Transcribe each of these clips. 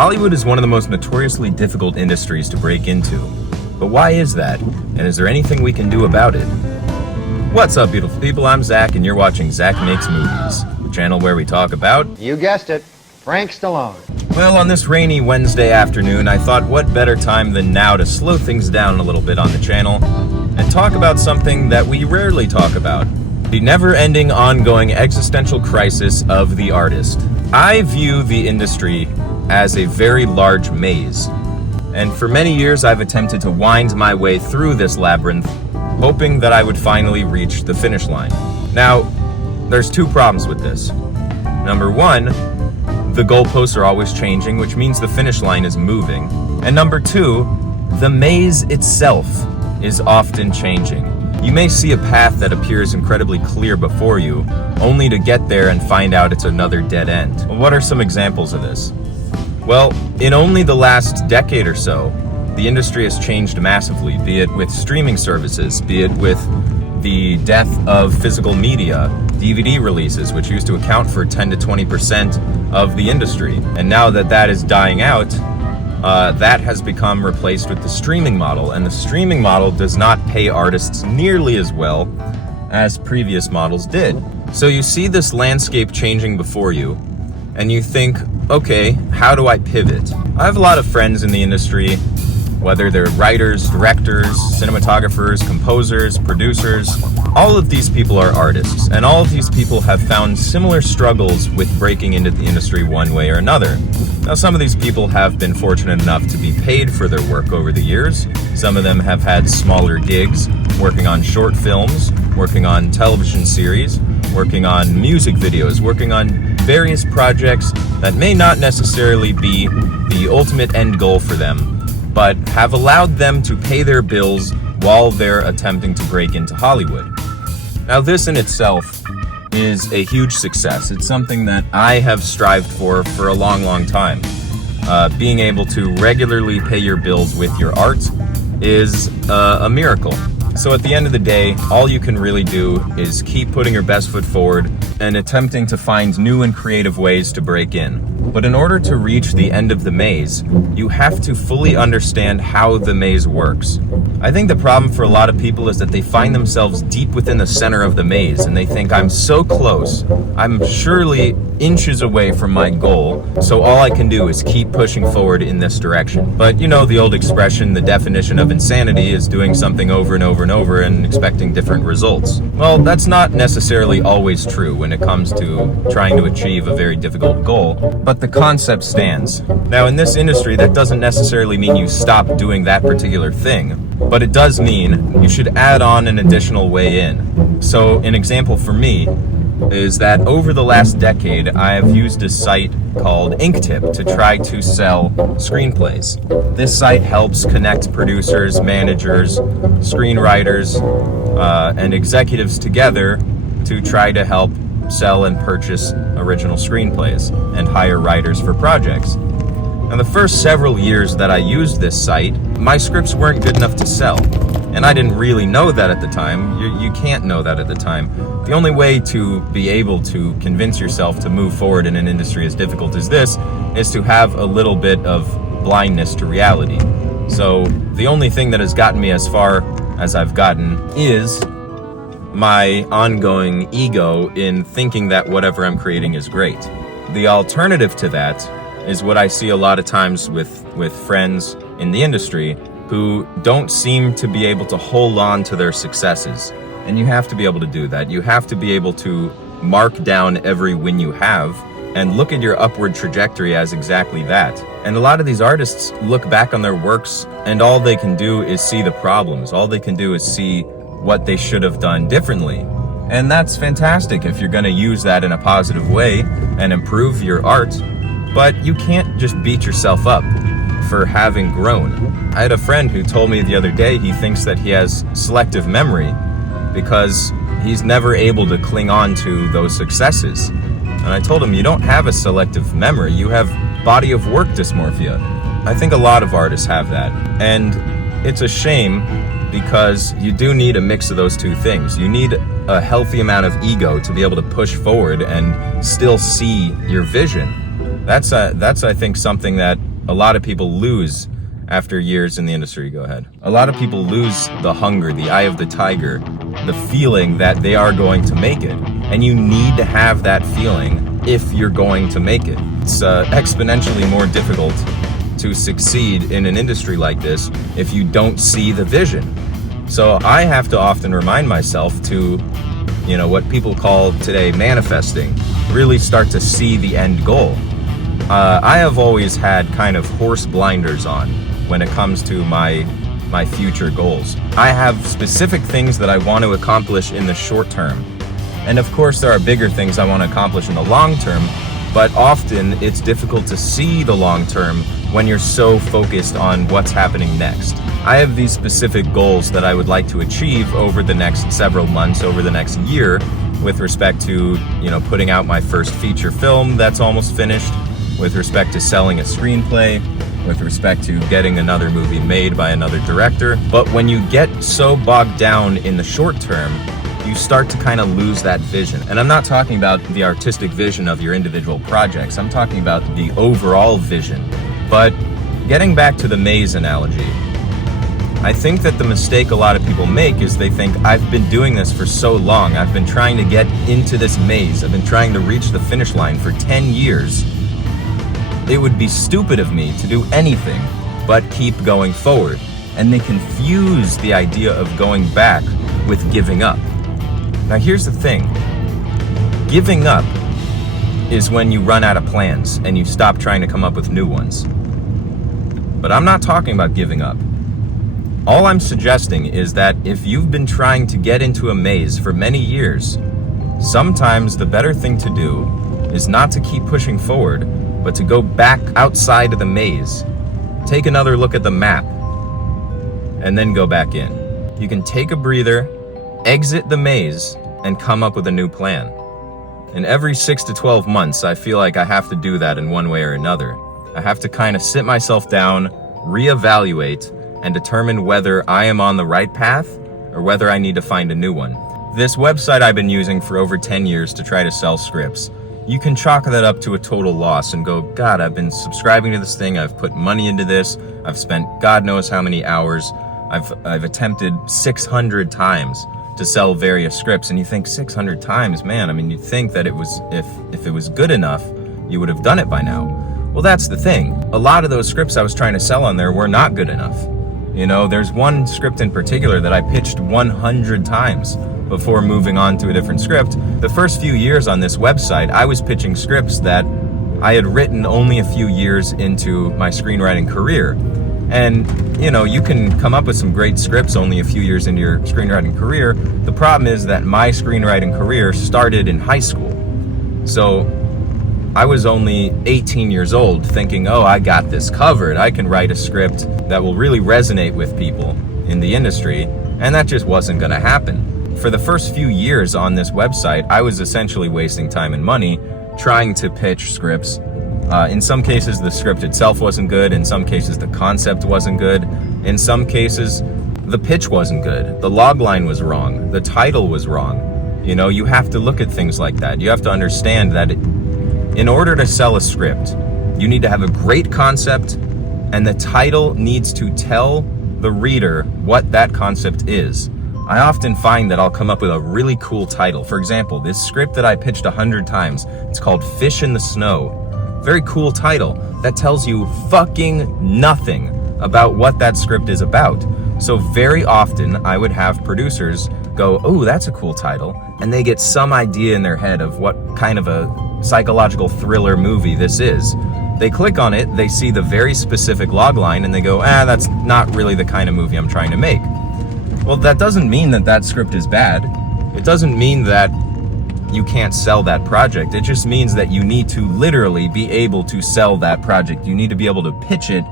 Hollywood is one of the most notoriously difficult industries to break into. But why is that? And is there anything we can do about it? What's up, beautiful people? I'm Zach, and you're watching Zach Makes Movies, the channel where we talk about... You guessed it, Frank Stallone. Well, on this rainy Wednesday afternoon, I thought what better time than now to slow things down a little bit on the channel and talk about something that we rarely talk about. The never-ending, ongoing existential crisis of the artist. I view the industry as a very large maze, and for many years I've attempted to wind my way through this labyrinth, hoping that I would finally reach the finish line. Now, there's two problems with this. Number one, the goalposts are always changing, which means the finish line is moving. And number two, the maze itself is often changing. You may see a path that appears incredibly clear before you, only to get there and find out it's another dead end. Well, what are some examples of this? Well, in only the last decade or so, the industry has changed massively, be it with streaming services, be it with the death of physical media, DVD releases, which used to account for 10 to 20% of the industry. And now that that is dying out, that has become replaced with the streaming model, and the streaming model does not pay artists nearly as well as previous models did. So you see this landscape changing before you, and you think, okay, how do I pivot? I have a lot of friends in the industry, whether they're writers, directors, cinematographers, composers, producers. All of these people are artists, and all of these people have found similar struggles with breaking into the industry one way or another. Now, some of these people have been fortunate enough to be paid for their work over the years. Some of them have had smaller gigs, working on short films, working on television series, working on music videos, working on various projects that may not necessarily be the ultimate end goal for them, but have allowed them to pay their bills while they're attempting to break into Hollywood. Now, this in itself is a huge success. It's something that I have strived for a long, long time. Being able to regularly pay your bills with your art is a miracle. So at the end of the day, all you can really do is keep putting your best foot forward and attempting to find new and creative ways to break in. But in order to reach the end of the maze, you have to fully understand how the maze works. I think the problem for a lot of people is that they find themselves deep within the center of the maze, and they think, I'm so close, I'm surely inches away from my goal, so all I can do is keep pushing forward in this direction. But you know the old expression, the definition of insanity is doing something over and over and over and expecting different results. Well, that's not necessarily always true when it comes to trying to achieve a very difficult goal, but the concept stands. Now, in this industry, that doesn't necessarily mean you stop doing that particular thing, but it does mean you should add on an additional way in. So an example for me is that over the last decade, I have used a site called Inktip to try to sell screenplays. This site helps connect producers, managers, screenwriters, and executives together to try to help sell and purchase original screenplays and hire writers for projects. Now, the first several years that I used this site, my scripts weren't good enough to sell. And I didn't really know that at the time. You can't know that at the time. The only way to be able to convince yourself to move forward in an industry as difficult as this is to have a little bit of blindness to reality. So the only thing that has gotten me as far as I've gotten is my ongoing ego in thinking that whatever I'm creating is great. The alternative to that is what I see a lot of times with friends in the industry who don't seem to be able to hold on to their successes. And you have to be able to do that. You have to be able to mark down every win you have and look at your upward trajectory as exactly that. And a lot of these artists look back on their works and all they can do is see the problems. All they can do is see what they should have done differently. And that's fantastic if you're gonna use that in a positive way and improve your art, but you can't just beat yourself up for having grown. I had a friend who told me the other day he thinks that he has selective memory because he's never able to cling on to those successes. And I told him, you don't have a selective memory, you have body of work dysmorphia. I think a lot of artists have that. And it's a shame because you do need a mix of those two things. You need a healthy amount of ego to be able to push forward and still see your vision. That's I think something that a lot of people lose after years in the industry. Go ahead. A lot of people lose the hunger, the eye of the tiger, the feeling that they are going to make it. And you need to have that feeling if you're going to make it. It's exponentially more difficult to succeed in an industry like this if you don't see the vision. So I have to often remind myself to, what people call today manifesting, really start to see the end goal. I have always had kind of horse blinders on when it comes to my future goals. I have specific things that I want to accomplish in the short term. And of course, there are bigger things I want to accomplish in the long term, but often it's difficult to see the long term when you're so focused on what's happening next. I have these specific goals that I would like to achieve over the next several months, over the next year, with respect to, putting out my first feature film that's almost finished, with respect to selling a screenplay, with respect to getting another movie made by another director. But when you get so bogged down in the short term, you start to kind of lose that vision. And I'm not talking about the artistic vision of your individual projects. I'm talking about the overall vision. But getting back to the maze analogy, I think that the mistake a lot of people make is they think, I've been doing this for so long. I've been trying to get into this maze. I've been trying to reach the finish line for 10 years. It would be stupid of me to do anything but keep going forward. And they confuse the idea of going back with giving up. Now here's the thing. Giving up is when you run out of plans and you stop trying to come up with new ones. But I'm not talking about giving up. All I'm suggesting is that if you've been trying to get into a maze for many years, sometimes the better thing to do is not to keep pushing forward, but to go back outside of the maze, take another look at the map, and then go back in. You can take a breather, exit the maze, and come up with a new plan. And every 6 to 12 months, I feel like I have to do that in one way or another. I have to kind of sit myself down, reevaluate, and determine whether I am on the right path or whether I need to find a new one. This website I've been using for over 10 years to try to sell scripts, you can chalk that up to a total loss and go, God, I've been subscribing to this thing, I've put money into this, I've spent God knows how many hours, I've attempted 600 times to sell various scripts. And you think 600 times, man, I mean, you'd think that it was, if it was good enough, you would have done it by now. Well, that's the thing. A lot of those scripts I was trying to sell on there were not good enough. There's one script in particular that I pitched 100 times before moving on to a different script. The first few years on this website, I was pitching scripts that I had written only a few years into my screenwriting career. And, you can come up with some great scripts only a few years into your screenwriting career. The problem is that my screenwriting career started in high school. So I was only 18 years old thinking, oh, I got this covered. I can write a script that will really resonate with people in the industry. And that just wasn't going to happen. For the first few years on this website, I was essentially wasting time and money trying to pitch scripts. In some cases, the script itself wasn't good. In some cases, the concept wasn't good. In some cases, the pitch wasn't good. The logline was wrong. The title was wrong. You have to look at things like that. You have to understand that in order to sell a script, you need to have a great concept, and the title needs to tell the reader what that concept is. I often find that I'll come up with a really cool title. For example, this script that I pitched 100 times, it's called Fish in the Snow. Very cool title that tells you fucking nothing about what that script is about. So very often I would have producers go, oh, that's a cool title, and they get some idea in their head of what kind of a psychological thriller movie this is. They click on it, they see the very specific logline, and they go, that's not really the kind of movie I'm trying to make. Well, that doesn't mean that that script is bad. It doesn't mean that you can't sell that project. It just means that you need to literally be able to sell that project. You need to be able to pitch it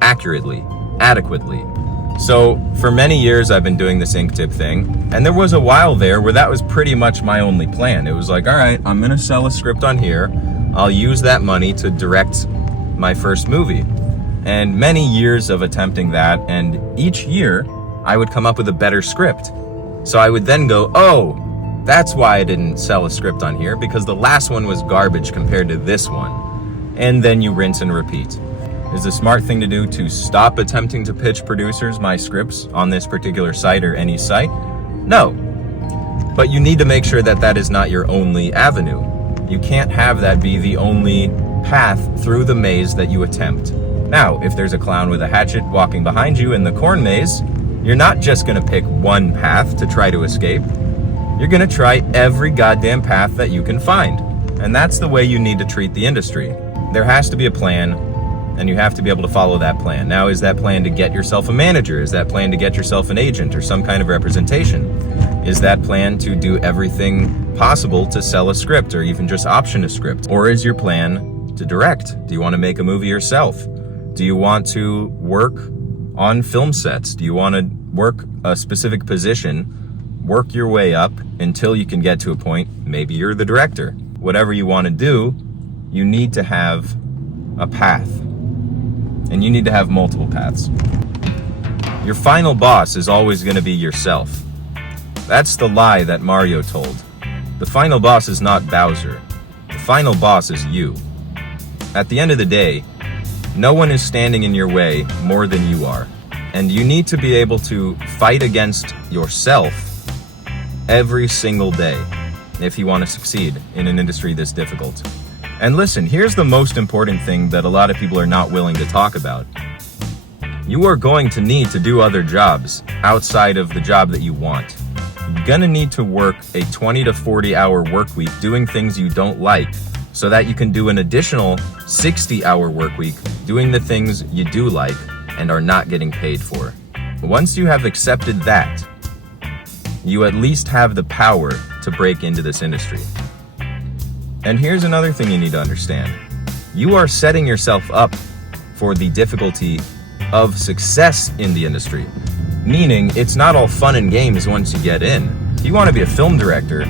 accurately, adequately. So for many years, I've been doing this ink tip thing, and there was a while there where that was pretty much my only plan. It was like, all right, I'm gonna sell a script on here. I'll use that money to direct my first movie. And many years of attempting that, and each year I would come up with a better script. So I would then go, oh, that's why I didn't sell a script on here, because the last one was garbage compared to this one. and then you rinse and repeat. Is the smart thing to do to stop attempting to pitch producers my scripts on this particular site or any site? No. But you need to make sure that that is not your only avenue. You can't have that be the only path through the maze that you attempt. Now, if there's a clown with a hatchet walking behind you in the corn maze, you're not just gonna pick one path to try to escape. You're gonna try every goddamn path that you can find. And that's the way you need to treat the industry. There has to be a plan, and you have to be able to follow that plan. Now, is that plan to get yourself a manager? Is that plan to get yourself an agent or some kind of representation? Is that plan to do everything possible to sell a script or even just option a script? Or is your plan to direct? Do you want to make a movie yourself? Do you want to work on film sets? Do you want to work a specific position, work your way up until you can get to a point, maybe you're the director? Whatever you want to do, you need to have a path. And you need to have multiple paths. Your final boss is always going to be yourself. That's the lie that Mario told. The final boss is not Bowser. The final boss is you. At the end of the day, no one is standing in your way more than you are. And you need to be able to fight against yourself every single day if you want to succeed in an industry this difficult. And listen, here's the most important thing that a lot of people are not willing to talk about. You are going to need to do other jobs outside of the job that you want. You're gonna need to work a 20 to 40 hour work week doing things you don't like so that you can do an additional 60-hour work week doing the things you do like and are not getting paid for. Once you have accepted that, you at least have the power to break into this industry. And here's another thing you need to understand. You are setting yourself up for the difficulty of success in the industry. Meaning, it's not all fun and games once you get in. If you want to be a film director,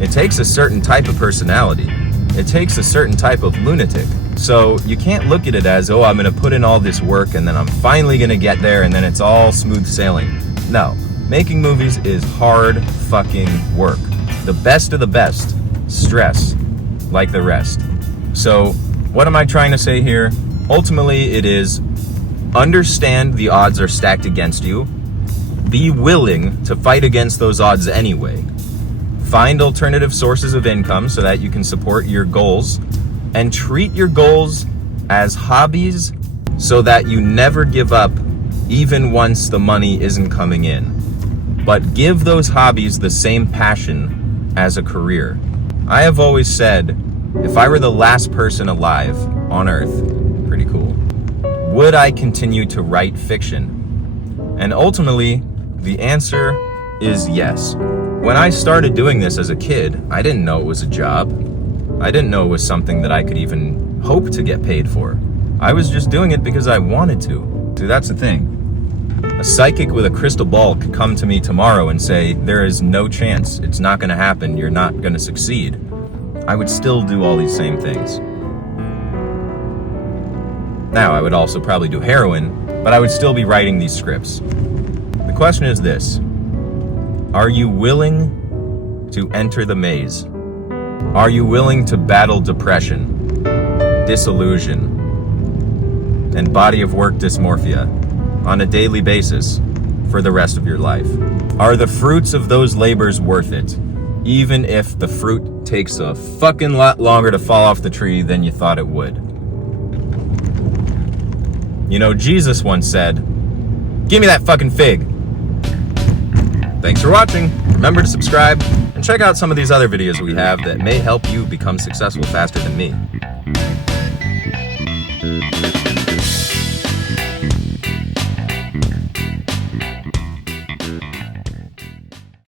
it takes a certain type of personality. It takes a certain type of lunatic. So you can't look at it as, oh, I'm going to put in all this work and then I'm finally going to get there and then it's all smooth sailing. No. Making movies is hard fucking work. The best of the best stress like the rest. So what am I trying to say here? Ultimately, it is understand the odds are stacked against you. Be willing to fight against those odds anyway. Find alternative sources of income so that you can support your goals, and treat your goals as hobbies so that you never give up even once the money isn't coming in. But give those hobbies the same passion as a career. I have always said, if I were the last person alive on Earth, pretty cool, would I continue to write fiction? And ultimately, the answer is yes. When I started doing this as a kid, I didn't know it was a job. I didn't know it was something that I could even hope to get paid for. I was just doing it because I wanted to. See, that's the thing. A psychic with a crystal ball could come to me tomorrow and say, there is no chance, it's not going to happen, you're not going to succeed. I would still do all these same things. Now, I would also probably do heroin, but I would still be writing these scripts. The question is this: are you willing to enter the maze? Are you willing to battle depression, disillusion, and body of work dysmorphia on a daily basis for the rest of your life? Are the fruits of those labors worth it, even if the fruit takes a fucking lot longer to fall off the tree than you thought it would? You know, Jesus once said, "Give me that fucking fig." Thanks for watching. Remember to subscribe and check out some of these other videos we have that may help you become successful faster than me.